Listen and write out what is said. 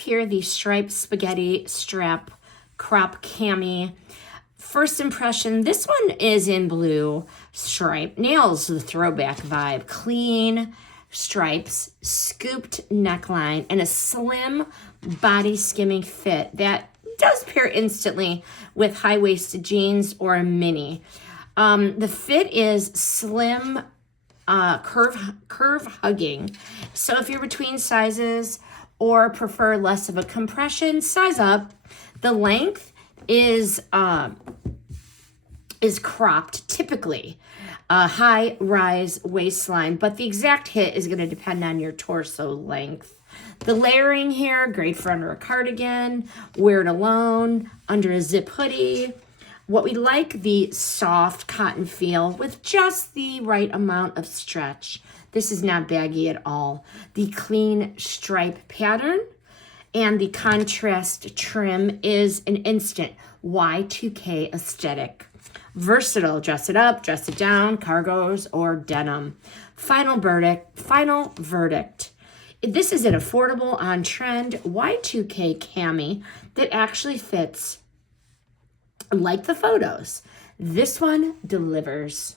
here the striped spaghetti strap crop cami. First impression, this one is in blue stripe. Nails the throwback vibe. Clean stripes, scooped neckline, and a slim body skimming fit that does pair instantly with high-waisted jeans or a mini. The fit is slim, curve hugging. So if you're between sizes or prefer less of a compression, size up. The length is cropped, typically high rise waistline, but the exact hit is going to depend on your torso length. The layering here, great for under a cardigan, wear it alone, under a zip hoodie. What we like, the soft cotton feel with just the right amount of stretch. This is not baggy at all. The clean stripe pattern and the contrast trim is an instant Y2K aesthetic. Versatile, dress it up, dress it down, cargos or denim. Final verdict. This is an affordable, on-trend Y2K cami that actually fits like the photos. This one delivers.